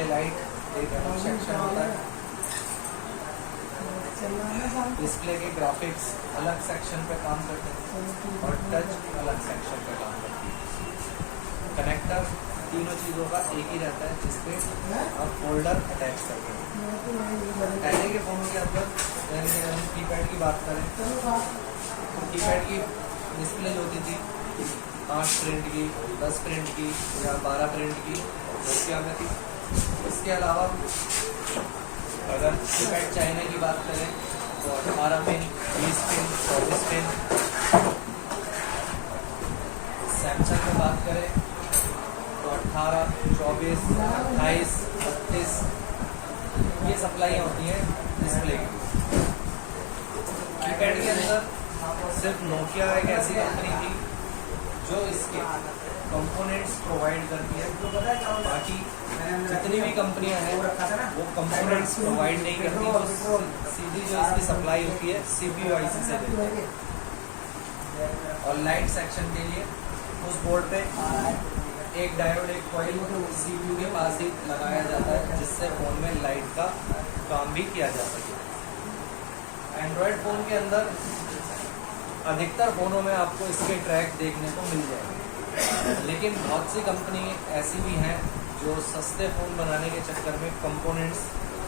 Display light एक अलग section होता है, डिस्प्ले के ग्राफिक्स अलग सेक्शन पे काम करते हैं और टच अलग सेक्शन पे काम करते हैं। कनेक्टर तीनों चीज़ों का एक ही रहता है जिसपे आप फोल्डर अटैच करते हैं। पहले के फ़ोनों के अंदर जैसे हम कीपैड की बात करें तो कीपैड की डिस्प्ले जो होती थी 5 प्रिंट की, 10 प्रिंट की या 12 प्रिंट की डिस्प्ले में थी। इसके अलावा अगर कीपैड चाइना की बात करें तो 18 पिन, 20 पिन, 24 पिन। सैमसंग में बात करें तो 18, 24, 28, 32 ये सप्लाई होती है डिस्प्ले की। कीपैड के अंदर सिर्फ नोकिया एक ऐसी कंपनी थी जो इसके कंपोनेंट्स प्रोवाइड करती है। बाकी जितनी भी कंपनियां हैं वो कंपोनेंट्स प्रोवाइड नहीं करती, तो सीधी जो इसकी सप्लाई होती है CPU IC से देती है। और लाइट सेक्शन के लिए उस बोर्ड पे एक डायोड, एक कॉइल CPU के पास ही लगाया जाता है जिससे फ़ोन में लाइट का काम भी किया जा सके। एंड्रॉयड फ़ोन के अंदर अधिकतर फ़ोनों में आपको इसके ट्रैक देखने को मिल जाएंगे, लेकिन बहुत सी कंपनी ऐसी भी हैं जो सस्ते फ़ोन बनाने के चक्कर में कंपोनेंट्स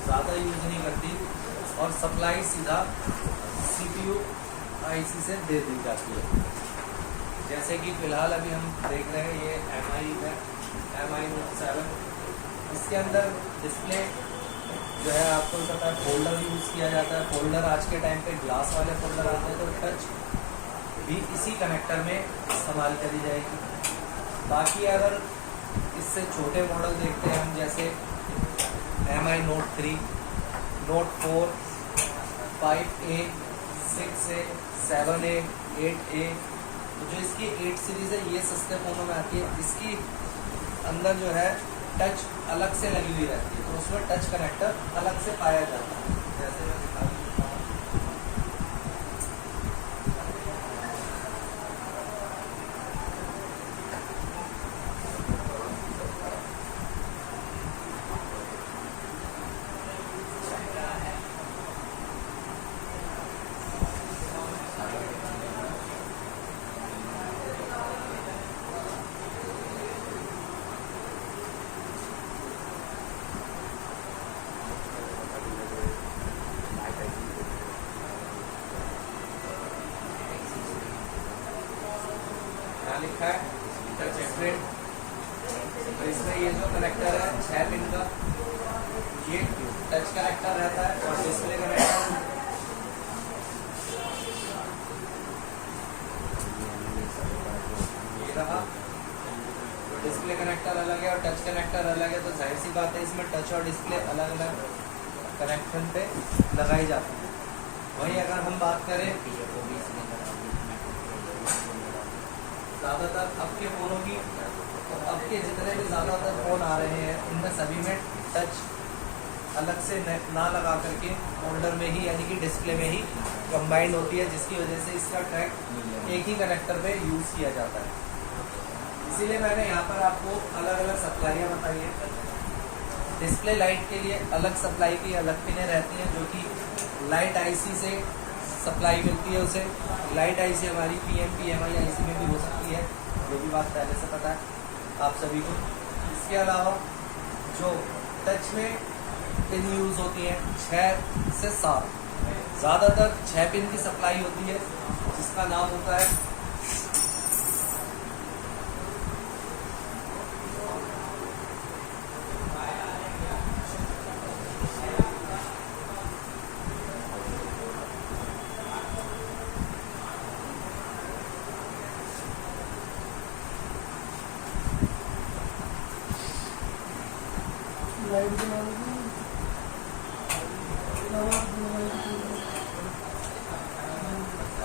ज़्यादा यूज़ नहीं करती और सप्लाई सीधा CPU IC से दे दी जाती है। जैसे कि फ़िलहाल अभी हम देख रहे हैं ये MI है, MI Note 7। इसके अंदर डिस्प्ले जो है आपको पता है फोल्डर यूज़ किया जाता है। फोल्डर आज के टाइम पे ग्लास वाले फोल्डर आते हैं, तो टच भी इसी कनेक्टर में इस्तेमाल करी जाएगी। बाकी अगर इससे छोटे मॉडल देखते हैं हम, जैसे MI Note 3, Note 4, 5A, 6A, 7A, 8A, तो जो इसकी 8 सीरीज़ है ये सस्ते फ़ोनों में आती है। इसकी अंदर जो है टच अलग से लगी हुई रहती है, तो उसमें टच कनेक्टर अलग से पाया जाता है। जैसे मैं दिखा देता हूँ, लिखा है टच स्क्रीन। तो इसमें ये जो कनेक्टर है 6 पिन का, ये टच कनेक्टर रहता है और डिस्प्ले कनेक्टर ये रहा। तो डिस्प्ले कनेक्टर अलग है और टच कनेक्टर अलग है, तो जाहिर सी बात है इसमें टच और डिस्प्ले अलग अलग कनेक्शन पे लगाई जाती है। वहीं अगर हम बात करें ज़्यादातर अब के फ़ोनों की, तो अब के जितने भी ज़्यादातर फ़ोन आ रहे हैं उनमें सभी में टच अलग से ना लगा करके फोल्डर में ही यानी कि डिस्प्ले में ही कंबाइंड होती है, जिसकी वजह से इसका ट्रैक एक ही कनेक्टर पे यूज़ किया जाता है। इसीलिए मैंने यहाँ पर आपको अलग अलग सप्लाइयाँ बताई हैं। डिस्प्ले लाइट के लिए अलग सप्लाई की अलग पिनें रहती हैं, जो कि लाइट IC से सप्लाई मिलती है उसे। लाइट IC हमारी PMI IC में भी हो सकती है, जो भी बात पहले से पता है आप सभी को। इसके अलावा जो टच में पिन यूज़ होती हैं 6 से 7, ज़्यादातर 6 पिन की सप्लाई होती है, जिसका नाम होता है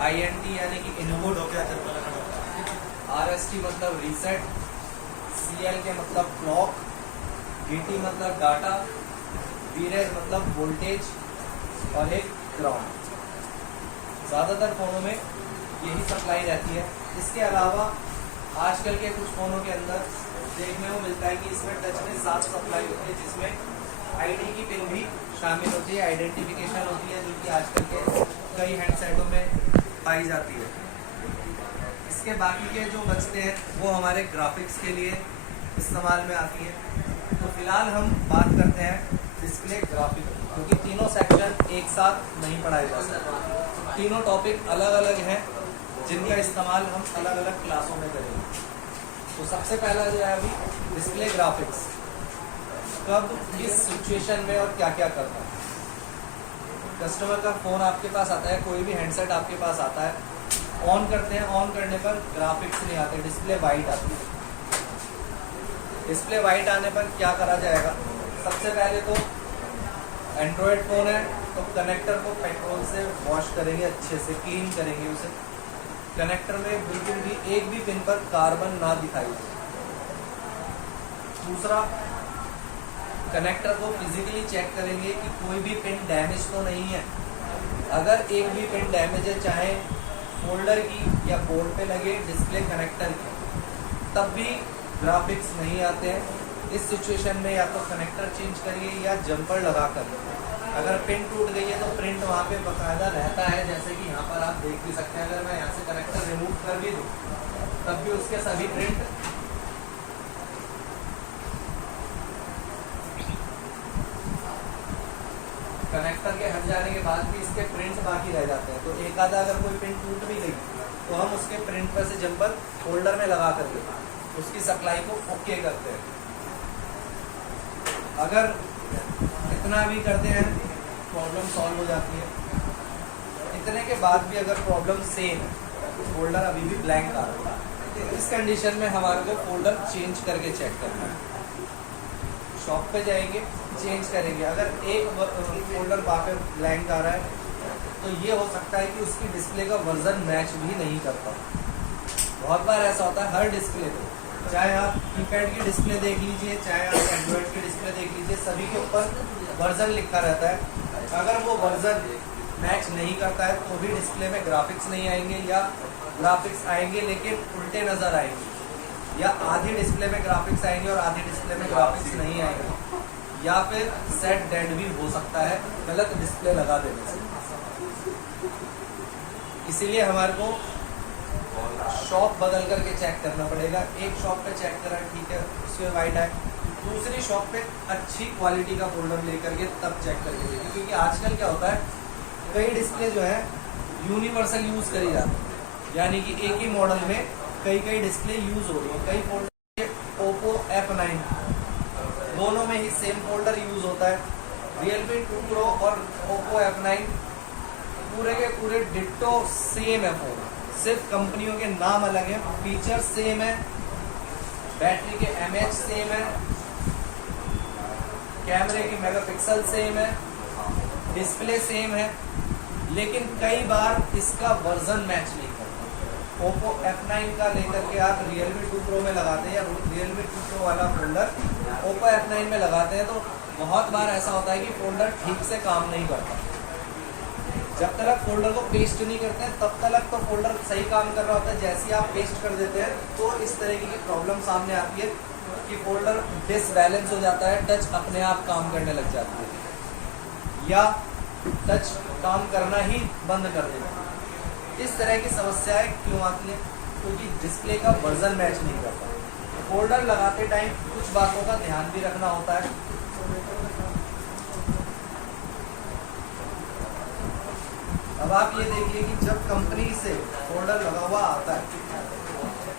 INT यानी कि इनपुट, RST मतलब रीसेट, CL के मतलब क्लॉक, VT मतलब डाटा, VRES मतलब वोल्टेज और एक ग्राउंड। ज़्यादातर फ़ोनों में यही सप्लाई रहती है। इसके अलावा आजकल के कुछ फ़ोनों के अंदर देखने को मिलता है कि इसमें टच में 7 सप्लाई होती है, जिसमें आईडी की पिन भी शामिल होती है, आइडेंटिफिकेशन होती है, जो कि आजकल के कई हैंडसेटों में पाई जाती है। इसके बाकी के जो बचते हैं वो हमारे ग्राफिक्स के लिए इस्तेमाल में आती है। तो फिलहाल हम बात करते हैं डिस्प्ले ग्राफिक्स, क्योंकि तीनों सेक्शन एक साथ नहीं पढ़ाए जा सकते, तीनों टॉपिक अलग अलग हैं जिनका इस्तेमाल हम अलग अलग क्लासों में करेंगे। तो सबसे पहला जो है अभी डिस्प्ले ग्राफिक्स, कब किस सिचुएशन में और क्या क्या करता है। कस्टमर का फ़ोन आपके पास आता है, कोई भी हैंडसेट आपके पास आता है, ऑन करते हैं, ऑन करने पर ग्राफिक्स नहीं आते, डिस्प्ले वाइट आती है। डिस्प्ले वाइट आने पर क्या करा जाएगा? सबसे पहले तो एंड्रॉयड फ़ोन है तो कनेक्टर को पेट्रोल से वॉश करेंगे, अच्छे से क्लीन करेंगे उसे। कनेक्टर में बिल्कुल भी एक भी पिन पर कार्बन ना दिखाई दे। दूसरा, कनेक्टर को फिजिकली चेक करेंगे कि कोई भी पिन डैमेज तो नहीं है। अगर एक भी पिन डैमेज है, चाहे फोल्डर की या बोर्ड पे लगे डिस्प्ले कनेक्टर की, तब भी ग्राफिक्स नहीं आते हैं। इस सिचुएशन में या तो कनेक्टर चेंज करिए या जंपर लगा कर। अगर पिन टूट गई है तो प्रिंट वहाँ पे बाकायदा रहता है, जैसे कि यहाँ पर आप देख भी सकते हैं। अगर मैं यहाँ से कनेक्टर रिमूव कर भी दूँ तब भी उसके सभी प्रिंट कनेक्टर के हट जाने के बाद भी इसके प्रिंट बाकी रह जाते हैं। तो एक आधा अगर कोई पिन टूट भी गई तो हम उसके प्रिंट पर से जंपर फोल्डर में लगा करके उसकी सप्लाई को ओके करते हैं। अगर इतना भी करते हैं प्रॉब्लम सॉल्व हो जाती है। इतने के बाद भी अगर प्रॉब्लम सेम है, फोल्डर अभी भी ब्लैंक आ रहा है, तो इस कंडीशन में हमारे को फोल्डर चेंज करके चेक करना है। शॉप पे जाएंगे, चेंज करेंगे। अगर एक फोल्डर वहाँ पे ब्लैंक आ रहा है तो ये हो सकता है कि उसकी डिस्प्ले का वर्जन मैच भी नहीं करता। बहुत बार ऐसा होता है हर डिस्प्ले को, चाहे आप कीपैड की डिस्प्ले देख लीजिए, चाहे आप एंड्रॉयड की डिस्प्ले देख लीजिए, सभी के ऊपर वर्जन लिखा रहता है। अगर वो वर्जन मैच नहीं करता है तो भी डिस्प्ले में ग्राफिक्स नहीं आएंगे, या ग्राफिक्स आएंगे लेकिन उल्टे नज़र आएंगे, या आधी डिस्प्ले में ग्राफिक्स आएंगे और आधी डिस्प्ले में ग्राफिक्स नहीं आएंगे, या फिर सेट डेड भी हो सकता है गलत डिस्प्ले लगा देने से। इसीलिए हमारे को शॉप बदल करके चेक करना पड़ेगा। एक शॉप पे चेक करा, ठीक है, उसमें वाइट है, दूसरी शॉप पे अच्छी क्वालिटी का फोल्डर लेकर के तब चेक करके देखिए। क्योंकि आजकल क्या होता है, कई डिस्प्ले जो है यूनिवर्सल यूज़ करी जाती है, यानी कि एक ही मॉडल में कई कई डिस्प्ले यूज़ हो रही है। कई फोल्डर ओप्पो F9 दोनों में ही सेम फोल्डर यूज़ होता है। Realme 2 Pro और ओप्पो F9 पूरे के पूरे डिट्टो सेम है फोन, सिर्फ कंपनियों के नाम अलग है, फीचर सेम है, बैटरी के mAh सेम है, कैमरे की मेगापिक्सल सेम है, डिस्प्ले सेम है, लेकिन कई बार इसका वर्जन मैच नहीं करता। ओप्पो F9 का लेकर के आप Realme 2 Pro में लगाते हैं या Realme 2 Pro वाला फोल्डर ओप्पो F9 में लगाते हैं तो बहुत बार ऐसा होता है कि फोल्डर ठीक से काम नहीं करता। जब तक फोल्डर को पेस्ट नहीं करते हैं तब तक तो फोल्डर सही काम कर रहा होता है। जैसे ही आप पेस्ट कर देते हैं तो इस तरीके की प्रॉब्लम सामने आती है कि फोल्डर डिसबैलेंस हो जाता है, टच अपने आप काम करने लग जाती है या टच काम करना ही बंद कर देता है। इस तरह की समस्याएं क्यों आती है? क्योंकि डिस्प्ले का वर्जन मैच नहीं करता। फोल्डर लगाते टाइम कुछ बातों का ध्यान भी रखना होता है। अब आप ये देखिए कि जब कंपनी से फोल्डर लगा हुआ आता है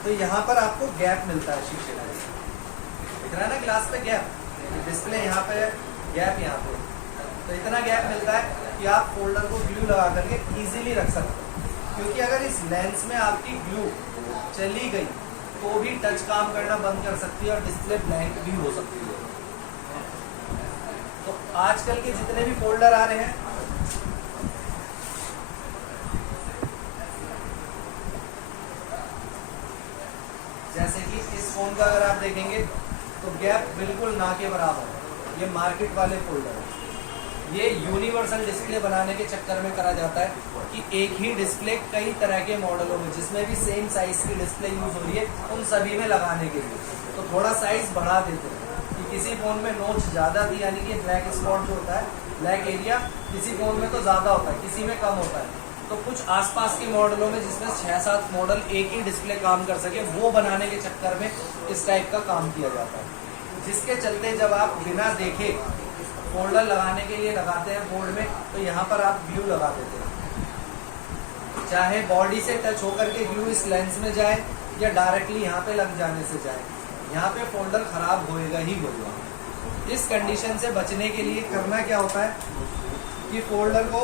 तो यहाँ पर आपको गैप मिलता है शीशे का, दिख रहा है ना ग्लास पे गैप, डिस्प्ले यहाँ पे है, गैप यहाँ पे, तो इतना गैप मिलता है कि आप फोल्डर को ग्लू लगा करके इजीली रख सकते हैं। क्योंकि अगर इस लेंस में आपकी ग्लू चली गई तो भी टच काम करना बंद कर सकती है और डिस्प्ले ब्लैंक भी हो सकती है। तो आजकल के जितने भी फोल्डर आ रहे हैं जैसे कि इस फोन का अगर आप देखेंगे तो गैप बिल्कुल ना के बराबर है। ये मार्केट वाले फोल्डर है। ये यूनिवर्सल डिस्प्ले बनाने के चक्कर में करा जाता है कि एक ही डिस्प्ले कई तरह के मॉडलों में जिसमें भी सेम साइज की डिस्प्ले यूज हो रही है उन सभी में लगाने के लिए तो थोड़ा साइज बढ़ा देते हैं कि किसी फ़ोन में नोच ज़्यादा थी यानी कि ब्लैक स्पॉट जो होता है ब्लैक एरिया किसी फ़ोन में तो ज़्यादा होता है किसी में कम होता है तो कुछ आसपास के मॉडलों में जिसमें 6-7 मॉडल एक ही डिस्प्ले काम कर सके वो बनाने के चक्कर में इस टाइप का काम किया जाता है जिसके चलते जब आप बिना देखे फोल्डर लगाने के लिए लगाते हैं बोर्ड में तो यहाँ पर आप ग्लू लगा देते हैं चाहे बॉडी से टच होकर के ग्लू इस लेंस में जाए या डायरेक्टली यहाँ पे लग जाने से जाए यहाँ पे फोल्डर खराब होएगा ही होगा। इस कंडीशन से बचने के लिए करना क्या होता है कि फोल्डर को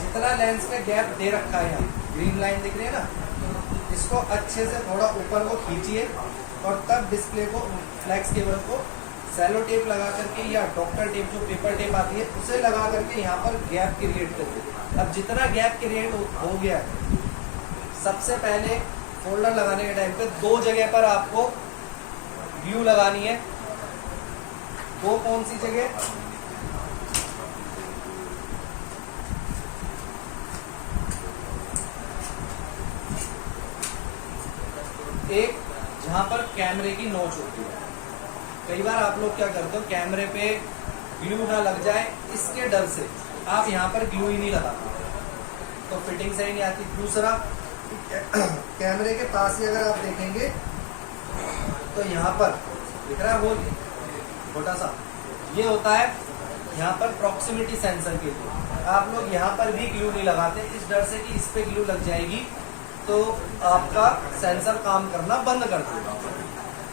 जितना लेंस में गैप दे रखा है यहाँ ग्रीन लाइन दिख रही है ना इसको अच्छे से थोड़ा ऊपर को खींचिए और तब डिस्प्ले को फ्लैक्स केबल को सेलो टेप लगा करके या डॉक्टर टेप जो पेपर टेप आती है उसे लगा करके यहाँ पर गैप क्रिएट करके अब जितना गैप क्रिएट हो गया है सबसे पहले फोल्डर लगाने के टाइम पे 2 जगह पर आपको ग्लू लगानी है। वो कौन सी जगह एक जहां पर कैमरे की नोच होती है कई बार आप लोग क्या करते हो कैमरे पे ग्लू ना लग जाए इसके डर से आप यहाँ पर ग्लू ही नहीं लगाते तो फिटिंग सही नहीं आती। दूसरा कैमरे के पास ही अगर आप देखेंगे तो यहाँ पर दिख रहा है वो छोटा सा ये होता है यहाँ पर प्रॉक्सिमिटी सेंसर के लिए आप लोग यहाँ पर भी ग्लू नहीं लगाते इस डर से कि इस पे ग्लू लग जाएगी तो आपका सेंसर काम करना बंद कर देगा।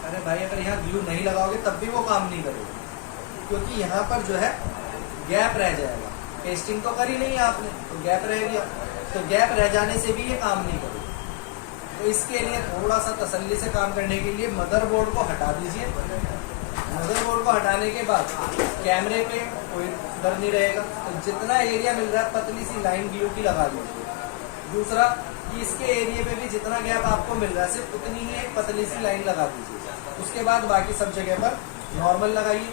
अरे भाई अगर यहाँ ग्लू नहीं लगाओगे तब भी वो काम नहीं करेगा क्योंकि यहाँ पर जो है गैप रह जाएगा पेस्टिंग तो करी नहीं है आपने तो गैप रह गया तो गैप रह जाने से भी ये काम नहीं करेगा। तो इसके लिए थोड़ा सा तसल्ली से काम करने के लिए मदरबोर्ड को हटा दीजिए। मदरबोर्ड को हटाने के बाद कैमरे पे कोई डर नहीं रहेगा तो जितना एरिया मिल रहा है पतली सी लाइन ग्लू की लगा दीजिए। दूसरा कि इसके एरिया पे भी जितना गैप आपको मिल रहा है सिर्फ उतनी ही एक पतली सी लाइन लगा दीजिए। उसके बाद बाकी सब जगह पर नॉर्मल लगाइए।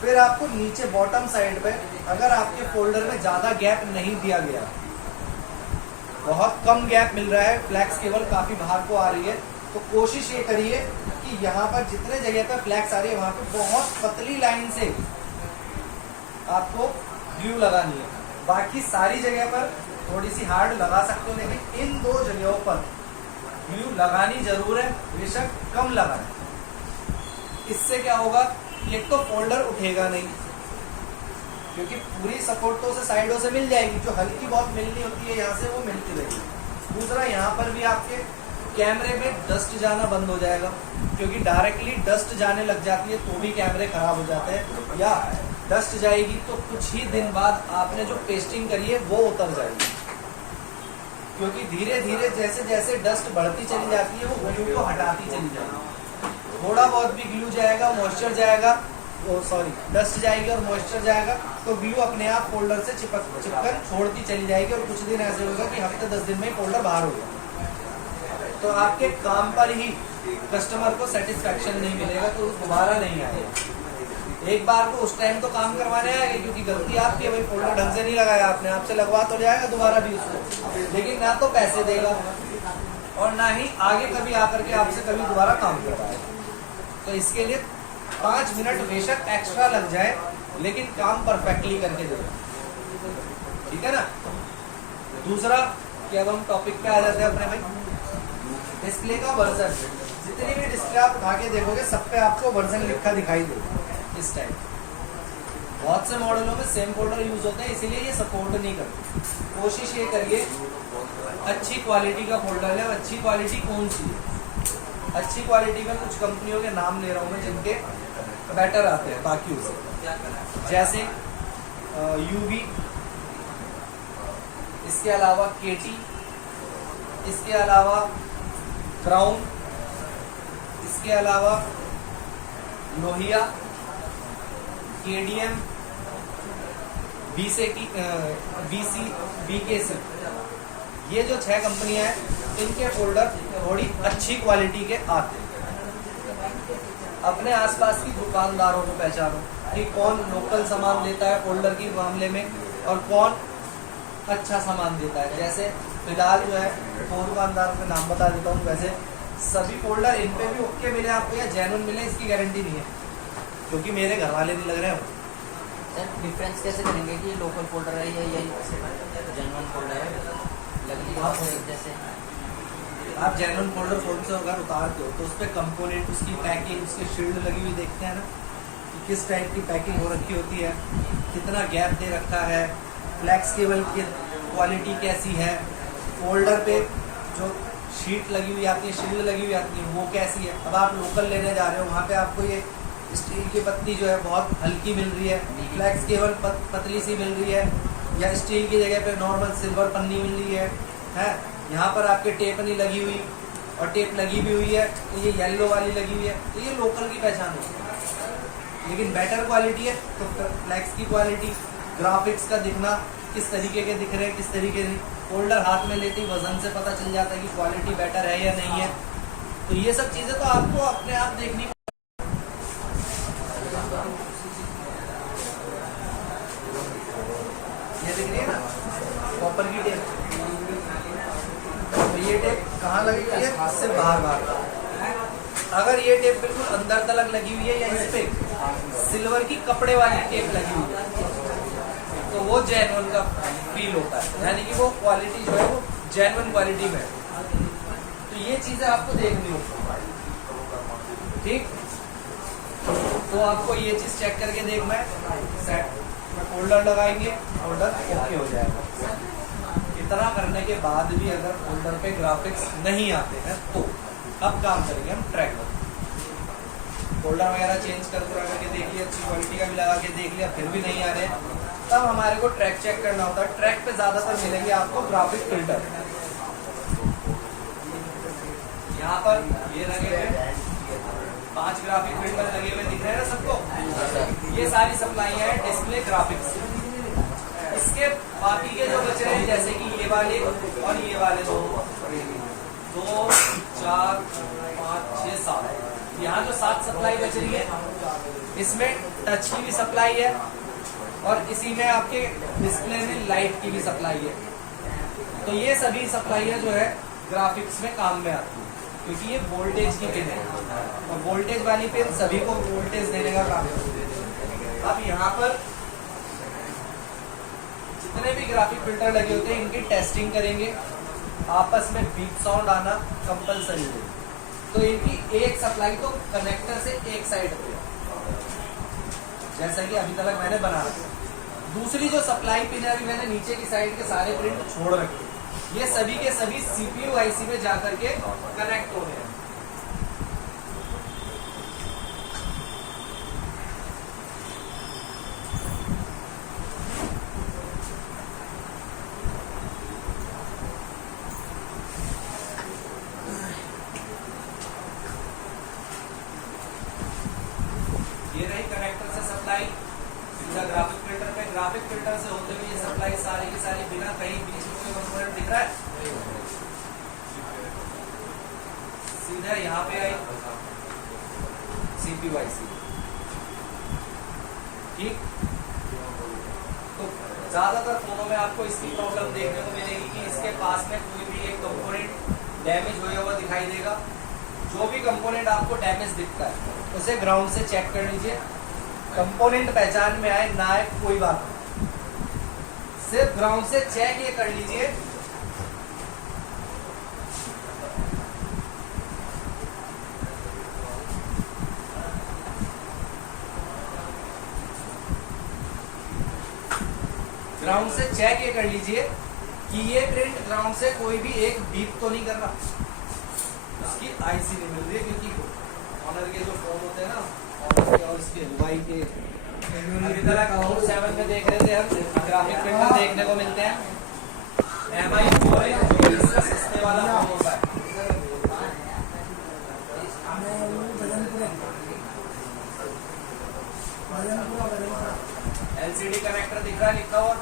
फिर आपको नीचे बॉटम साइड पे अगर आपके फोल्डर में ज़्यादा गैप नहीं दिया गया बहुत कम गैप मिल रहा है फ्लैक्स केबल काफ़ी बाहर को आ रही है तो कोशिश ये करिए कि यहाँ पर जितने जगह पर फ्लैक्स आ रही है वहाँ पे बहुत पतली लाइन से आपको ग्लू लगानी है। बाकी सारी जगह पर थोड़ी सी हार्ड लगा सकते हो लेकिन इन 2 जगहों पर ग्लू लगानी जरूर है बेशक कम लगाएं। इससे क्या होगा एक तो फोल्डर उठेगा नहीं क्योंकि पूरी सपोर्ट तो उसे साइडों से मिल जाएगी जो हल्की बहुत मिलनी होती है यहाँ से वो मिलती रहेगी। दूसरा यहाँ पर भी आपके कैमरे में डस्ट जाना बंद हो जाएगा क्योंकि डायरेक्टली डस्ट जाने लग जाती है तो भी कैमरे खराब हो जाते हैं या डस्ट जाएगी तो कुछ ही दिन बाद आपने जो पेस्टिंग करी है वो उतर जाएगी क्योंकि धीरे धीरे जैसे जैसे डस्ट बढ़ती चली जाती है वो ग्लू को हटाती चली जाएगी। थोड़ा बहुत भी ग्लू जाएगा मॉइस्चर जाएगा डस्ट जाएगी और मॉइस्चर जाएगा तो ग्लू अपने आप फोल्डर से चिपकर छोड़ती चली जाएगी और कुछ दिन ऐसे होगा कि हफ्ते 10 दिन में ही फोल्डर बाहर होगा तो आपके काम पर ही कस्टमर को सेटिस्फेक्शन नहीं मिलेगा तो दोबारा नहीं आएगा। एक बार को उस टाइम तो काम करवाने आएगा क्योंकि गलती आपकी है भाई फोल्डर ढंग से नहीं लगाया आपने आपसे लगवा तो जाएगा दोबारा भी उसको लेकिन ना तो पैसे देगा और ना ही आगे कभी आकर के आपसे कभी दोबारा काम करवाएगा। तो इसके लिए 5 मिनट बेशक एक्स्ट्रा लग जाए लेकिन काम परफेक्टली करके देगा ठीक है ना। दूसरा कि अब हम टॉपिक पे आ जाते हैं अपने भाई डिस्प्ले का वर्जन। जितनी भी डिस्प्ले आप उठा के देखोगे सब पे आपको वर्जन लिखा दिखाई देगा इस टाइप। बहुत से मॉडलों में सेम फोल्डर यूज होते हैं इसीलिए ये सपोर्ट नहीं करते। कोशिश ये करिए अच्छी क्वालिटी का फोल्डर है। अच्छी क्वालिटी कौन सी है अच्छी क्वालिटी में कुछ कंपनियों के नाम ले रहा हूँ मैं जिनके बेटर आते हैं बाकी उसे जैसे यूवी इसके अलावा केटी इसके अलावा क्राउन इसके अलावा लोहिया केडीएम बीकेसी ये जो 6 कंपनियां हैं इनके फोल्डर थोड़ी अच्छी क्वालिटी के आते हैं। अपने आसपास की दुकानदारों को पहचानो कि कौन लोकल सामान देता है फोल्डर के मामले में और कौन अच्छा सामान देता है। जैसे फिलहाल जो है फोन दुकानदार का नाम बता देता हूँ। वैसे सभी फोल्डर इन पे भी ओके मिले आपको या जेन्युइन मिले इसकी गारंटी नहीं है, क्योंकि मेरे घर वाले नहीं लग रहे हैं। सर डिफरेंस कैसे करेंगे कि ये लोकल फोल्डर है या यही जेन्युइन फोल्डर है? लगेगी जैसे आप जेन्युइन फोल्डर फोन से अगर उतारते हो तो उस पर कंपोनेंट, उसकी पैकिंग, उसकी शील्ड लगी हुई देखते हैं ना कि किस टाइप की पैकिंग हो रखी होती है, कितना गैप दे रखा है, फ्लैक्स केबल की क्वालिटी कैसी है, फोल्डर पे जो शीट लगी हुई आती है, शील्ड लगी हुई आती है वो कैसी है। अब आप लोकल लेने जा रहे हो, वहाँ पे आपको ये स्टील की पत्ती जो है बहुत हल्की मिल रही है, फ्लैक्स केबल पतली सी मिल रही है, या स्टील की जगह पे नॉर्मल सिल्वर पन्नी मिल रही है। यहाँ पर आपके टेप नहीं लगी हुई और टेप लगी भी हुई है तो ये येलो वाली लगी हुई है, तो ये लोकल की पहचान है। लेकिन बेटर क्वालिटी है तो फ्लैक्स की क्वालिटी, ग्राफिक्स का दिखना, किस तरीके के दिख रहे हैं किस तरीके नहीं, फोल्डर हाथ में लेते ही वजन से पता चल जाता है कि क्वालिटी बेटर है या नहीं है। तो ये सब चीज़ें तो आपको अपने आप देखनी। ये दिख रही है ना कॉपर की टेप, तो ये टेप कहाँ लगी हुई है? हाथ से बाहर। अगर ये टेप बिल्कुल अंदर तलक लगी हुई है या इस पे सिल्वर की कपड़े वाली टेप लगी हुई है तो वो जेन्युइन का फील होता है, यानी कि वो क्वालिटी जो है वो जेन्युइन क्वालिटी में है। तो ये चीजें आपको देखनी होगी, ठीक। तो आपको ये चीज चेक करके देखना है। सेट फोल्डर लगाएंगे, फोल्डर ओके हो जाएगा। इतना करने के बाद भी अगर फोल्डर पे ग्राफिक्स नहीं आते हैं तो अब काम करेंगे हम ट्रैक पर। फोल्डर वगैरह चेंज करके देख लिया, अच्छी क्वालिटी का भी लगा के देख लिया, फिर भी नहीं आ रहे, तब हमारे को ट्रैक चेक करना होता है। ट्रैक पे ज्यादातर मिलेंगे आपको ग्राफिक फिल्टर। यहाँ पर ये लगे हुए 5 ग्राफिक फिल्टर लगे हुए दिख रहे हैं ना सबको। ये सारी सप्लाई है डिस्प्ले ग्राफिक्स। इसके बाकी के जो बच रहे हैं जैसे कि ये वाले और ये वाले 2, 4, 5, 6, 7, यहाँ जो 7 सप्लाई बच रही है इसमें टच की भी सप्लाई है और इसी में आपके डिस्प्ले में लाइट की भी सप्लाई है। तो ये सभी सप्लाईयाँ जो है ग्राफिक्स में काम में आती है, क्योंकि ये वोल्टेज की पिन है और वोल्टेज वाली पिन सभी को वोल्टेज देने का काम है। अब यहाँ पर जितने भी ग्राफिक फिल्टर लगे होते हैं इनकी टेस्टिंग करेंगे, आपस में बीप साउंड आना कंपलसरी है। तो इनकी एक सप्लाई तो कनेक्टर से एक साइड पे, जैसा कि अभी तक मैंने बना रखा। दूसरी जो सप्लाई पिन है अभी मैंने नीचे की साइड के सारे प्रिंट छोड़ रखे, ये सभी के सभी सीपीयू आईसी में जाकर के कनेक्ट हो रहे हैं। ये रही कनेक्टर से सप्लाई ग्राफिक फिल्टर पे। ग्राफिक फिल्टर से होते हुए ये सप्लाई सारी की सारी बिना कहीं बीच में कोई कंपोनेंट दिख रहा है सीधा यहाँ पे आई सीपीयू आईसी, ठीक। तो ज्यादातर फोनों में आपको इसकी प्रॉब्लम देखने को मिलेगी कि इसके पास में कोई भी एक कंपोनेंट डैमेज होया हुआ दिखाई देगा। जो भी कंपोनेंट आपको डैमेज दिखता है उसे ग्राउंड से चेक कर लीजिए। कंपोनेंट पहचान में आए ना आए कोई बात नहीं, सिर्फ ग्राउंड से चेक ये कर लीजिए ग्राउंड से चेक ये कर लीजिए कि ये प्रिंट ग्राउंड से कोई भी एक बीप तो नहीं कर रहा, उसकी आईसी नहीं मिल रही है। क्योंकि ऑनर के जो फोन होते हैं ना, ऑनर के और इसके हुआई के अभी तक नोट 7 में देख रहे थे हम ग्राफिक फिल्टर देखने को मिलते हैं। MI 4 जो इसका सस्ते वाला फोन होता है। LCD कनेक्टर दिख रहा है लिखा हुआ,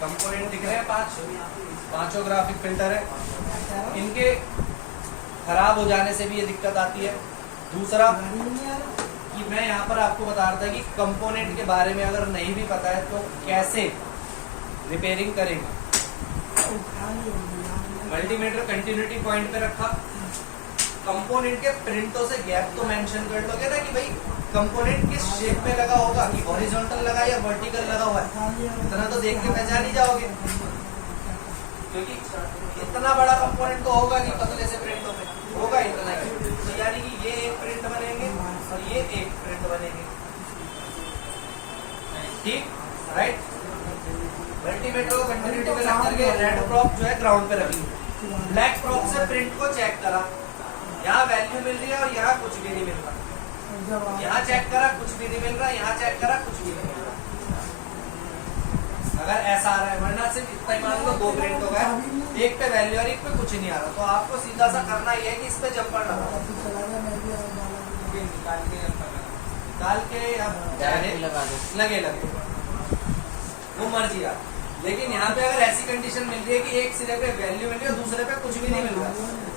कंपोनेंट दिख रहे हैं 5 ग्राफिक फिल्टर है। इनके खराब हो जाने से भी ये दिक्कत आती है। दूसरा कि मैं यहाँ पर आपको बता रहा था कि कंपोनेंट के बारे में अगर नहीं भी पता है तो कैसे रिपेयरिंग करेंगे। मल्टीमीटर कंटिन्यूटी पॉइंट पे रखा, कंपोनेंट के प्रिंटों से गैप तो मेंशन कर लोगे ना कि भाई कंपोनेंट किस शेप में लगा होगा, कि हॉरिजॉन्टल लगा या वर्टिकल लगा हुआ है, इतना तो देख के पहचान ही जाओगे, क्योंकि इतना बड़ा कंपोनेंट तो होगा नहीं पतले से प्रिंटों में, होगा इतना ही। तो यानी कि ये एक प्रिंट बनेंगे और ये एक प्रिंट बनेंगे, ठीक, राइट। मल्टीमीटर को कंटिन्यूटी पे रख करके रेड प्रॉप जो है ग्राउंड पे रखी, ब्लैक प्रॉप से प्रिंट को चेक करा, यहाँ वैल्यू मिल रही है और यहाँ कुछ भी नहीं मिल रहा, यहाँ चेक करा कुछ भी नहीं मिल रहा, यहाँ चेक करा कुछ भी नहीं मिल रहा। अगर ऐसा आ रहा है, वरना सिर्फ इतना ही मान लो 2 प्रिंट हो गए, एक पे वैल्यू और एक पे कुछ नहीं आ रहा, तो आपको सीधा सा करना ये है कि इस पे जंपर लगा, निकाल के लगा दो, लगे वो मर्जी आप। लेकिन यहाँ पे अगर ऐसी कंडीशन मिल रही है कि एक सिरे पे वैल्यू मिल रही है और दूसरे पे कुछ भी नहीं मिल रहा,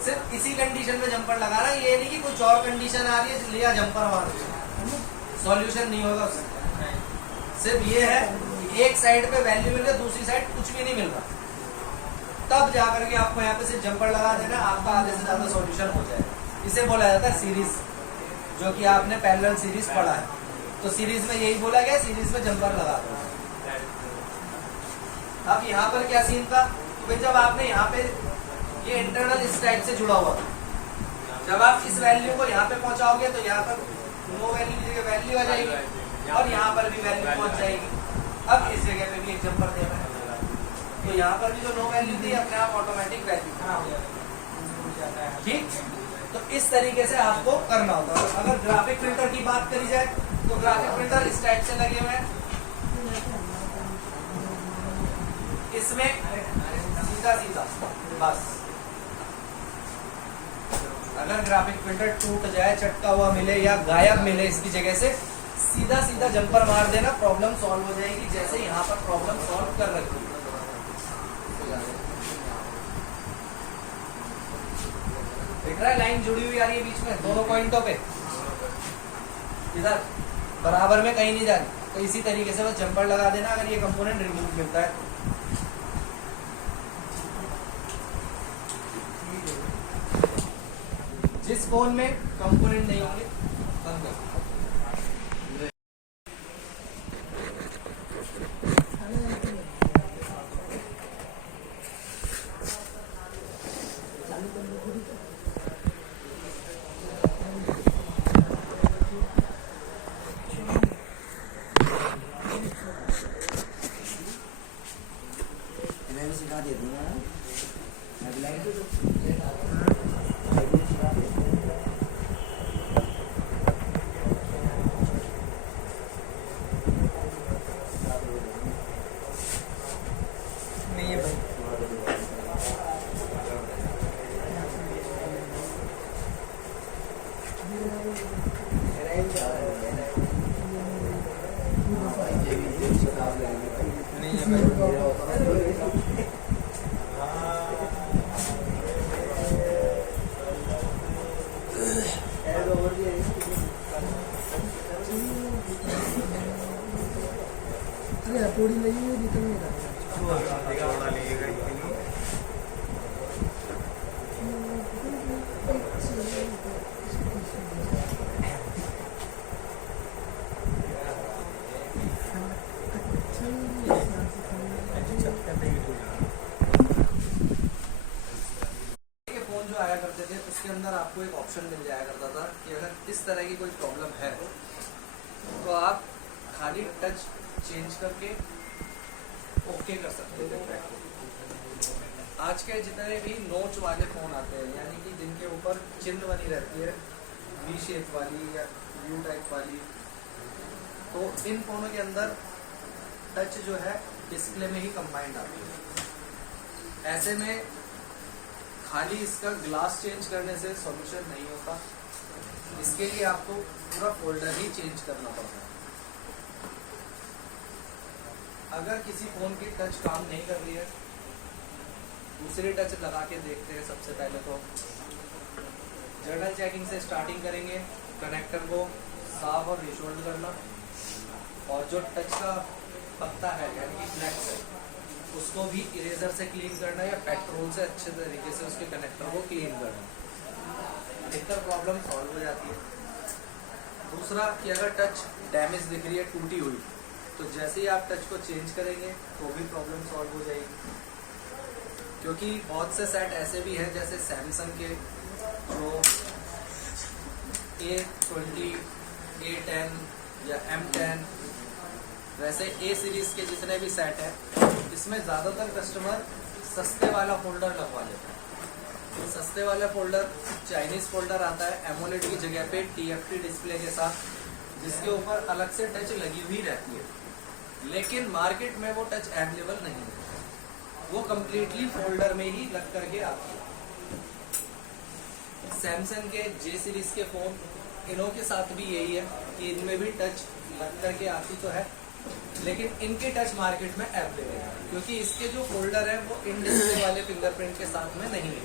सिर्फ इसी कंडीशन में जंपर लगा रहा है, ये नहीं कि कुछ और कंडीशन आ रही है लिया जंपर मार दिया, सॉल्यूशन नहीं होगा उससे। सिर्फ ये है कि एक साइड पे वैल्यू मिल रही है, दूसरी साइड कुछ भी नहीं मिल रहा, तब जाकर के आपको यहाँ पे सिर्फ जंपर लगा देना, आपका आधे से ज्यादा सॉल्यूशन हो जाएगा। इसे बोला जाता है सीरीज, जो कि आपने पैरेलल सीरीज पढ़ा है, तो सीरीज में यही बोला गया, सीरीज में जंपर लगा दो। अब यहाँ पर क्या सीन था, तो भाई जब आपने यहाँ पे ये इंटरनल इस टाइप से जुड़ा हुआ, जब आप इस वैल्यू को यहाँ पे पहुंचाओगे तो यहाँ पर नो वैल्यू की जगह वैल्यू आ जाएगी और यहाँ पर भी वैल्यू पहुंच जाएगी। अब इस जगह पे भी एक जंपर देना है, तो यहाँ पर भी जो नो वैल्यू थी अपने आप ऑटोमेटिक वैल्यू, ठीक। तो इस तरीके से आपको करना होता है। अगर ग्राफिक प्रिंटर की बात करी जाए तो ग्राफिक प्रिंटर इस टाइप से लगे हुए हैं, इसमें सीधा सीधा बस, अगर ग्राफिक प्रिंटर टूट जाए, चटका हुआ मिले या गायब मिले इसकी जगह से, सीधा सीधा जंपर मार देना, प्रॉब्लम सॉल्व हो जाएगी, जैसे यहाँ पर प्रॉब्लम सॉल्व कर रखी है। देख रहा है लाइन जुड़ी हुई आ रही है बीच में दोनों पॉइंटों पे, इधर बराबर में कहीं नहीं जा रही, तो इसी तरीके से बस जंपर लगा देना अगर ये कंपोनेंट रिमूव मिलता है। जिस फोन में कंपोनेंट नहीं होंगे बंद कर, सिखा देती हूँ थोड़ी लगी हुई निकल नहीं रहा। फोन जो आया करते थे उसके अंदर आपको एक ऑप्शन मिल जाया करता था कि अगर इस तरह की कोई प्रॉब्लम है तो आप खाली टच चेंज करके ओके कर सकते थे। आज के जितने भी नोच वाले फोन आते हैं, यानी कि जिनके ऊपर चिन्ह बनी रहती है वी शेप वाली या यू टाइप वाली, तो इन फोनों के अंदर टच जो है डिस्प्ले में ही कंबाइंड आती है। ऐसे में खाली इसका ग्लास चेंज करने से सॉल्यूशन नहीं होता, इसके लिए आपको पूरा फोल्डर ही चेंज करना पड़ता है। अगर किसी फोन की टच काम नहीं कर रही है, दूसरी टच लगा के देखते हैं। सबसे पहले तो जर्नल चेकिंग से स्टार्टिंग करेंगे। कनेक्टर को साफ और रिशोल्ड करना, और जो टच का पत्ता है यानी कि फ्लैक्स है उसको भी इरेजर से क्लीन करना या पेट्रोल से अच्छे तरीके से उसके कनेक्टर को क्लीन करना, अधिकतर प्रॉब्लम सॉल्व हो जाती है। दूसरा कि अगर टच डैमेज दिख रही है, टूटी हुई, तो जैसे ही आप टच को चेंज करेंगे तो भी प्रॉब्लम सॉल्व हो जाएगी। क्योंकि बहुत से सेट ऐसे भी हैं जैसे सैमसंग के जो A20, A10 या M10, वैसे A सीरीज के जितने भी सेट हैं इसमें ज़्यादातर कस्टमर सस्ते वाला फोल्डर लगवा लेते हैं। सस्ते वाला फोल्डर चाइनीज़ फोल्डर आता है एमोलेड की जगह पे TFT डिस्प्ले के साथ, जिसके ऊपर अलग से टच लगी हुई रहती है, लेकिन मार्केट में वो टच अवेलेबल नहीं है, वो कम्प्लीटली फोल्डर में ही लग करके आती है। सैमसंग के J सीरीज के फ़ोन इनों के साथ भी यही है कि इनमें भी टच लग करके आती तो है, लेकिन इनके टच मार्केट में अवेलेबल है, क्योंकि इसके जो फोल्डर है वो इन डिस्प्ले वाले फिंगरप्रिंट के साथ में नहीं है,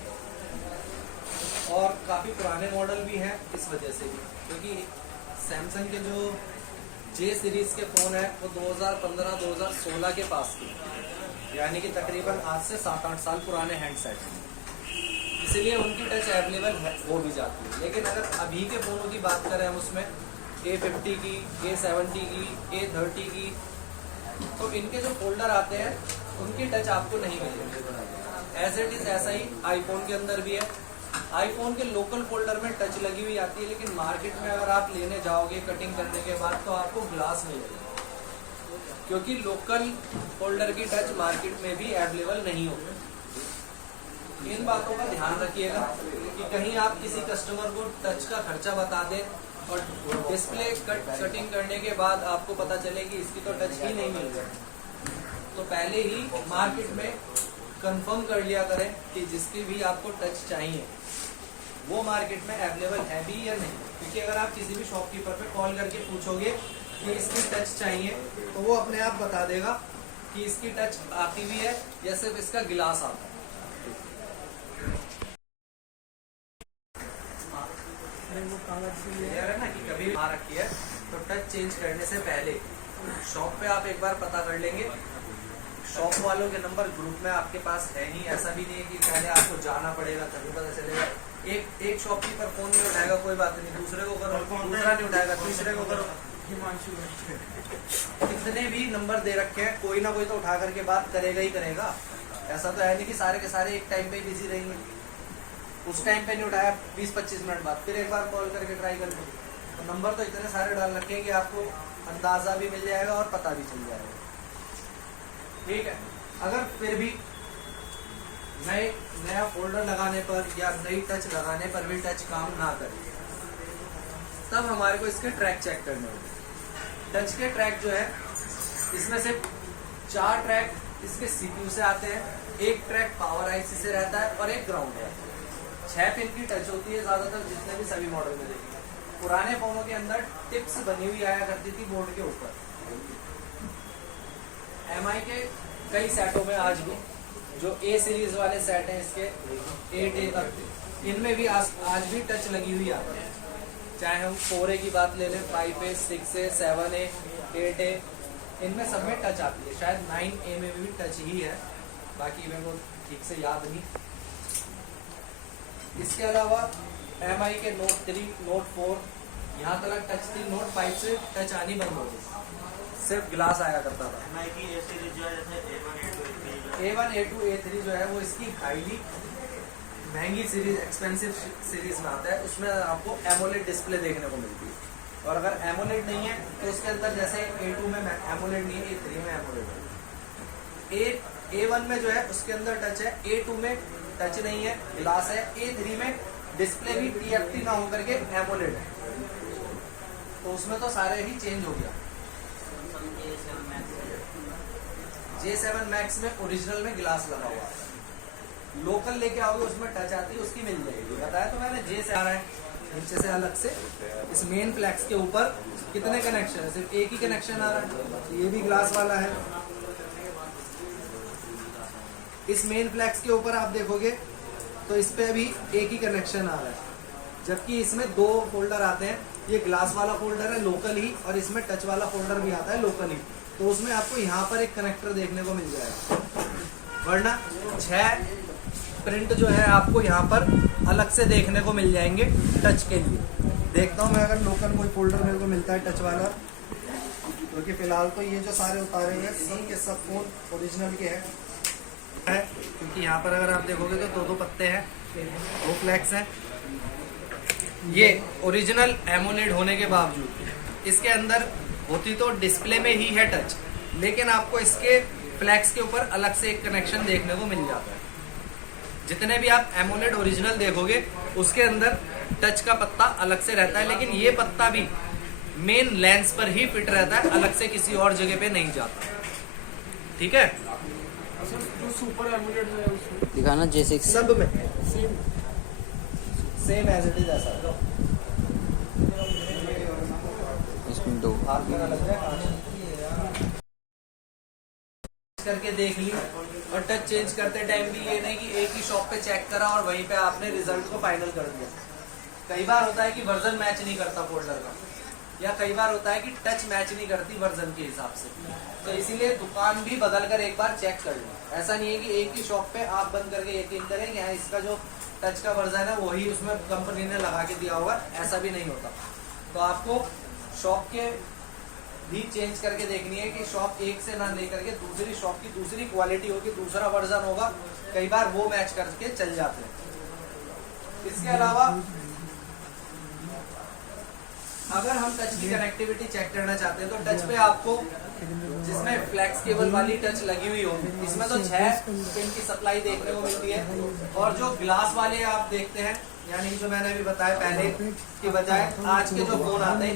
और काफ़ी पुराने मॉडल भी हैं इस वजह से भी, क्योंकि सैमसंग के जो J सीरीज के फ़ोन है वो 2015-2016 के पास की, यानी कि तकरीबन आज से 7-8 साल पुराने हैंडसेट हैं, इसलिए उनकी टच अवेलेबल है, हो भी जाती है। लेकिन अगर अभी के फ़ोनों की बात करें हम उसमें A50 की, A70 की, A30 की, तो इनके जो फोल्डर आते हैं उनकी टच आपको नहीं मिलेगी। एज इट इज़ ऐसा ही आईफोन के अंदर भी है। आईफोन के लोकल फोल्डर में टच लगी हुई आती है, लेकिन मार्केट में अगर आप लेने जाओगे कटिंग करने के बाद तो आपको ग्लास मिलेगा, क्योंकि लोकल फोल्डर की टच मार्केट में भी अवेलेबल नहीं होगी। इन बातों का ध्यान रखिएगा कि कहीं आप किसी कस्टमर को टच का खर्चा बता दें और डिस्प्ले कटिंग करने के बाद आपको पता चले कि इसकी तो टच ही नहीं मिल रही, तो पहले ही मार्केट में कंफर्म कर लिया करें कि जिसकी भी आपको टच चाहिए वो मार्केट में अवेलेबल है भी या नहीं। क्योंकि अगर आप किसी भी शॉपकीपर पे कॉल करके पूछोगे कि इसकी टच चाहिए, तो वो अपने आप बता देगा कि इसकी टच आती भी है या सिर्फ इसका गिलास आता है। वो कागज से क्लियर है ना कि कभी आ रखी है तो टच चेंज करने से पहले शॉप पे आप एक बार पता कर लेंगे। शॉप वालों के नंबर ग्रुप में आपके पास है ही, ऐसा भी नहीं है कि पहले आपको जाना पड़ेगा तभी पता चलेगा। एक शॉपकीपर फोन नहीं उठाएगा कोई बात नहीं, दूसरे को करो, दूसरा नहीं उठाएगा तीसरे को करो। कितने भी नंबर दे रखे हैं, कोई ना कोई तो उठा करके बात करेगा ही करेगा। ऐसा तो है नहीं कि सारे के सारे एक टाइम पे ही बिजी रहेंगे। उस टाइम पे नहीं उठाया 20-25 मिनट बाद फिर एक बार कॉल करके ट्राई कर लो। तो नंबर तो इतने सारे डाल रखे हैं कि आपको अंदाज़ा भी मिल जाएगा और पता भी चल जाएगा। ठीक है, अगर फिर भी नया फोल्डर लगाने पर या नई टच लगाने पर भी टच काम ना करे, तब हमारे को इसके ट्रैक चेक करने होंगे। टच के ट्रैक जो है इसमें से 4 ट्रैक इसके CPU से आते हैं, एक ट्रैक पावर IC से रहता है और एक ग्राउंड रहता है। 6 पिन की टच होती है ज़्यादातर जितने भी सभी मॉडल में देखिए। पुराने फोनों के अंदर टिप्स बनी हुई आया करती थी बोर्ड के ऊपर। MI के कई सेटों में आज भी जो A सीरीज वाले सेट हैं इसके 8A तक, इनमें भी आज भी टच लगी हुई आती है। चाहे हम 4A की बात ले लें, 5A, 6A, 7A, 8A, इनमें सब में टच आती है। शायद 9A में भी टच ही है, बाकी मेरे को ठीक से याद नहीं। इसके अलावा MI के Note 3, Note 4 यहाँ तक टच थी। Note 5 से टच आनी बंद हो गई, सिर्फ ग्लास आया करता था। MI की ये सीरीज जो है जैसे A1, A2, A3 जो है वो इसकी हाईली महंगी सीरीज, एक्सपेंसिव सीरीज में आता है। उसमें आपको एमोलेड डिस्प्ले देखने को मिलती है, और अगर एमोलेड नहीं है तो उसके अंदर जैसे A2 में एमोलेड नहीं है, A3 में एमोलेड है। A1 में जो है उसके अंदर टच है, A2 में टच नहीं है, ग्लास है। A3 में डिस्प्ले भी TFT ना होकर के एमोलेड है, तो उसमें तो सारे ही चेंज हो गया। J7 Max में ओरिजिनल में ग्लास लगा हुआ है। लोकल लेके आओगे उसमें टच आती है, उसकी मिल जाएगी। बताया तो मैंने J से आ रहा है नीचे से अलग से। इस मेन फ्लैक्स के ऊपर कितने कनेक्शन है? सिर्फ एक ही कनेक्शन आ रहा है, ये भी ग्लास वाला है। इस मेन फ्लैक्स के ऊपर आप देखोगे तो इस पे अभी एक ही कनेक्शन आ रहा है। जबकि इसमें दो फोल्डर आते हैं, ये ग्लास वाला फोल्डर है लोकल ही, और इसमें टच वाला फोल्डर भी आता है लोकल ही। तो उसमें आपको यहाँ पर एक कनेक्टर देखने को मिल जाएगा, वरना 6 प्रिंट जो है आपको यहाँ पर अलग से देखने को मिल जाएंगे टच के लिए। देखता हूँ मैं अगर लोकल कोई फोल्डर मेरे को मिलता है टच वाला, क्योंकि फिलहाल तो ये जो सारे उतारे हुए हैं सब के सब फोन ओरिजिनल के हैं, क्योंकि यहाँ पर अगर आप देखोगे तो 2-2 पत्ते हैं, 2 फ्लैक्स हैं। ये ओरिजिनल एमोलेड होने के बावजूद इसके अंदर होती तो डिस्प्ले में ही है टच, लेकिन आपको इसके फ्लैक्स के ऊपर अलग से एक कनेक्शन देखने को मिल जाता है। जितने भी आप एमोलेड ओरिजिनल देखोगे उसके अंदर टच का पत्ता अलग से रहता है, लेकिन ये पत्ता भी मेन लेंस पर ही फिट रहता है, अलग से किसी और जगह पे नहीं जाता। ठीक है, जो सुपर एमुलेट है उसमें दिखाना J6 सब में same same as it is ऐसा इसमें 2 हाथ में ना लग जाए। करके देख ली, और टच चेंज करते टाइम भी ये नहीं कि एक ही शॉप पे चेक करा और वहीं पे आपने रिजल्ट को फाइनल कर दिया। कई बार होता है कि वर्जन मैच नहीं करता फोल्डर का, या कई बार होता है कि टच मैच नहीं करती वर्जन के हिसाब से, तो इसीलिए दुकान भी बदल कर एक बार चेक कर लो। ऐसा नहीं है कि एक ही शॉप पे आप बंद करके यकीन करें कि हाँ इसका जो टच का वर्जन है वही उसमें कंपनी ने लगा के दिया होगा, ऐसा भी नहीं होता। तो आपको शॉप के भी चेंज करके देखनी है कि शॉप एक से ना लेकर के दूसरी शॉप की दूसरी क्वालिटी होगी, दूसरा वर्जन होगा, कई बार वो मैच करके चल जाते हैं। इसके अलावा अगर हम टच की कनेक्टिविटी चेक करना चाहते हैं तो टच पे आपको जिसमें फ्लैक्स केबल वाली टच लगी हुई होगी, इसमें तो 6 पिन की सप्लाई देखने को मिलती है। और जो ग्लास वाले आप देखते हैं, यानी जो मैंने अभी बताया पहले की बजाय आज के जो फोन आते हैं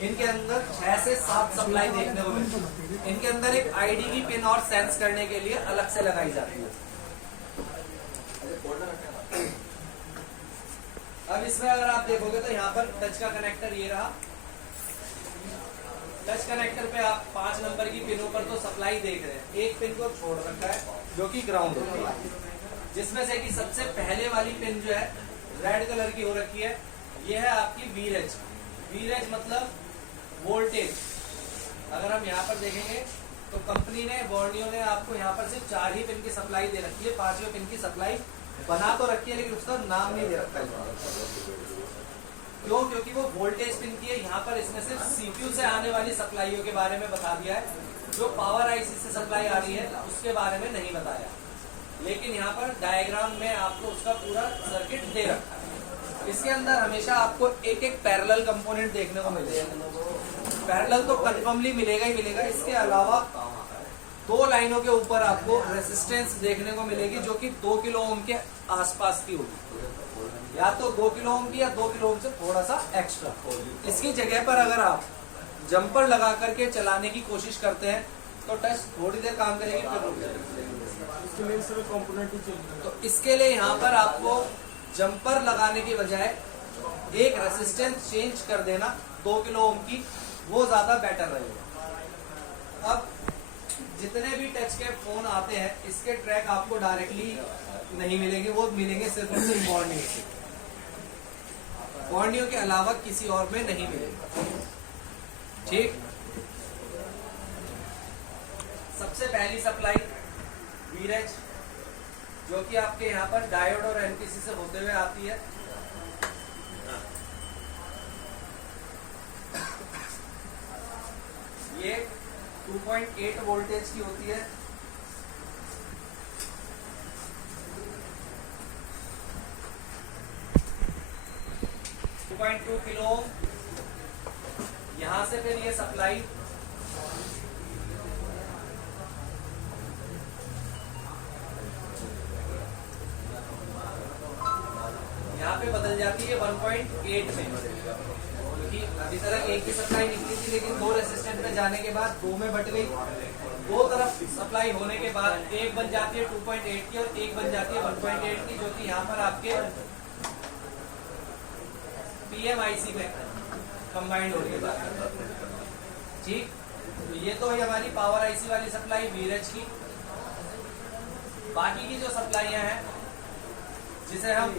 इनके अंदर 6 से 7 सप्लाई देखने को मिलती है। इनके अंदर एक आईडी की पिन और सेंस करने के लिए अलग से लगाई जाती है। अब इसमें अगर आप देखोगे तो यहाँ पर टच का कनेक्टर ये रहा। टच कनेक्टर पे आप 5 नंबर की पिनों पर तो सप्लाई देख रहे हैं, एक पिन को छोड़ रखा है जो कि ग्राउंड होती है, जिसमें से कि सबसे पहले वाली पिन जो है रेड कलर की हो रखी है, ये है आपकी वीरेज। वीरेज मतलब वोल्टेज। अगर हम यहाँ पर देखेंगे तो कंपनी ने बोर्नियो ने आपको यहाँ पर सिर्फ 4 ही पिन की सप्लाई दे रखी है, 5वें पिन की सप्लाई बना तो रखी है लेकिन उसका नाम नहीं दे रखा है। क्यों? क्योंकि वो वोल्टेज पिन की है। यहाँ पर इसमें सिर्फ सीपीयू से आने वाली सप्लाईयों के बारे में बता दिया है, जो पावर आईसी से सप्लाई आ रही है उसके बारे में नहीं बताया, लेकिन यहाँ पर डायग्राम में आपको उसका पूरा सर्किट दे रखा है। इसके अंदर हमेशा आपको एक एक पैरेलल कंपोनेंट देखने को मिलेगा। पैरेलल तो कंफर्मली मिलेगा ही मिलेगा। इसके अलावा 2 लाइनों के ऊपर आपको रेसिस्टेंस देखने को मिलेगी जो कि 2 किलो ओम के आसपास की होगी, या तो 2 किलो ओम की या 2 किलो ओम से थोड़ा सा एक्स्ट्रा। इसकी जगह पर अगर आप जंपर लगा करके चलाने की कोशिश करते हैं तो टच थोड़ी देर काम करेगी फिर रुक जाएगी। तो इसके लिए यहाँ पर आपको जंपर लगाने की बजाय एक रेसिस्टेंस चेंज कर देना 2 किलो ओम की, वो ज्यादा बेटर रहेगा। अब जितने भी टच के फोन आते हैं इसके ट्रैक आपको डायरेक्टली नहीं मिलेंगे, वो मिलेंगे सिर्फ और सिर्फ बोर्नियो से। बोर्नियो के अलावा किसी और में नहीं मिलेगा। ठीक, सबसे पहली सप्लाई वीरेज जो कि आपके यहाँ पर डायोड और एनपीसी से होते हुए आती है। ये 2.8 वोल्टेज की होती है। .2 किलो ओम। यहां से फिर ये सप्लाई यहाँ पे बदल जाती है 1.8 में, क्योंकि अभी तक एक ही सप्लाई निकली थी लेकिन 2 रेसिस्टेंट में जाने के बाद 2 में बट गई। 2 तरफ सप्लाई होने के बाद एक बन जाती है 2.8 की और एक बन जाती है 1.8 की, जो कि यहाँ पर आपके PMIC में कंबाइंड हो रही है। ठीक, तो ये तो है हमारी पावर आईसी वाली सप्लाई वीरेज की। बाकी की जो सप्लाईयां हैं जिसे हम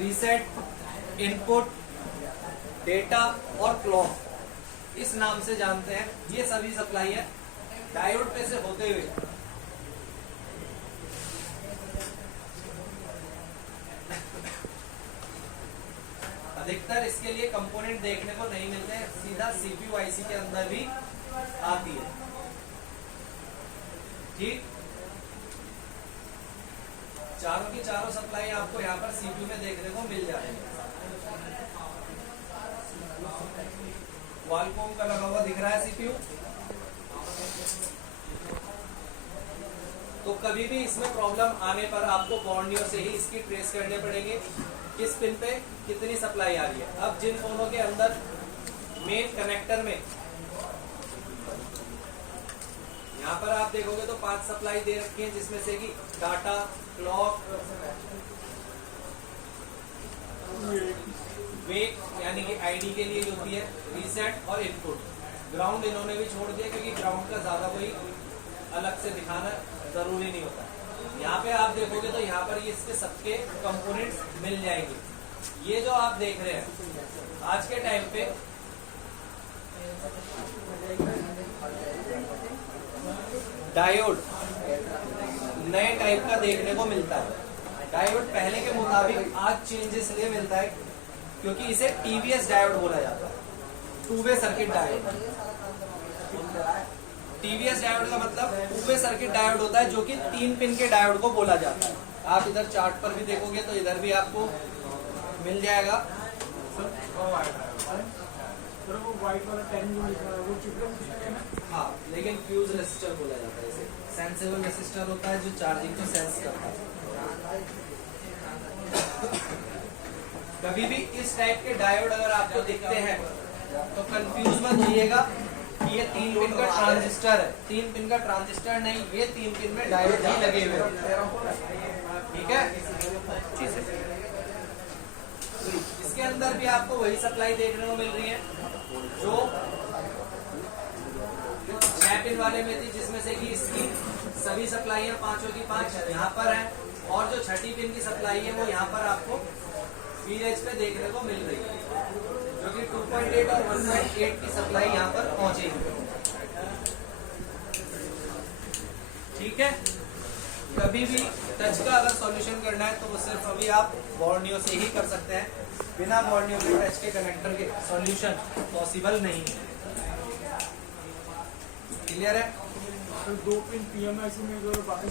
रीसेट, इनपुट, डेटा और क्लॉक, इस नाम से जानते हैं। ये सभी सप्लाई है डायोड पे से होते हुए। अधिकतर इसके लिए कंपोनेंट देखने को नहीं मिलते हैं, सीधा सीपीयू आईसी के अंदर भी आती है। ठीक, चारों की चारों सप्लाई आपको यहाँ पर सीपीयू में देखने को मिल जाएगी। क्वालकॉम का लगा हुआ दिख रहा है सीपीयू। तो कभी भी इसमें प्रॉब्लम आने पर आपको बॉर्नियो से ही इसकी ट्रेस करने पड़ेंगे, किस पिन पे कितनी सप्लाई आ रही है। अब जिन फोनों के अंदर मेन कनेक्टर में यहाँ पर आप देखोगे तो 5 सप्लाई दे रखी है, जिसमें से कि डाटा, क्लॉक, वेक यानी कि आईडी के लिए जो होती है, रीसेट और इनपुट। ग्राउंड इन्होंने भी छोड़ दिया क्योंकि ग्राउंड का ज्यादा कोई अलग से दिखाना जरूरी नहीं होता। यहाँ पे आप देखोगे तो यहाँ पर ये इसके सबके कंपोनेंट्स मिल जाएंगे। ये जो आप देख रहे हैं आज के टाइम पे डायोड नए टाइप का देखने को मिलता है। डायोड पहले के मुताबिक आज चेंज इसलिए मिलता है क्योंकि इसे टीवीएस डायोड बोला जाता है, two way circuit diode. TVS diode का मतलब टू वे सर्किट डायोड होता है, जो कि 3 पिन के डायोड को बोला जाता है। आप इधर चार्ट पर भी देखोगे तो इधर भी आपको मिल जाएगा। हाँ, लेकिन फ्यूज रेसिस्टर बोला जाता है इसे। सेंसेबल रेसिस्टर होता है जो चार्जिंग को सेंस करता है। कभी भी इस टाइप के डायोड अगर आपको दिखते हैं तो कंफ्यूज मत होइएगा कि ये 3 पिन का ट्रांजिस्टर है। 3 पिन का ट्रांजिस्टर नहीं, ये 3 पिन में डायोड ही लगे हुए हैं। ठीक है, इसके अंदर भी आपको वही सप्लाई देखने को मिल रही है जो 6 पिन वाले में थी, जिसमें से कि इसकी सभी सप्लाईयां 5 की 5 यहाँ पर है, और जो 6ठी पिन की सप्लाई है वो यहाँ पर आपको वीएच पे देखने को मिल रही है, जो कि 2.8 और 1.8 की सप्लाई यहाँ पर पहुंचेगी। ठीक है, कभी भी टच का अगर सॉल्यूशन करना है तो वो सिर्फ अभी आप बॉर्नियो से ही कर सकते हैं। बिना बॉर्नियो के टच के कनेक्टर के सॉल्यूशन पॉसिबल नहीं है। क्लियर है? 2 पिन पीएमआईसी में जो बाकी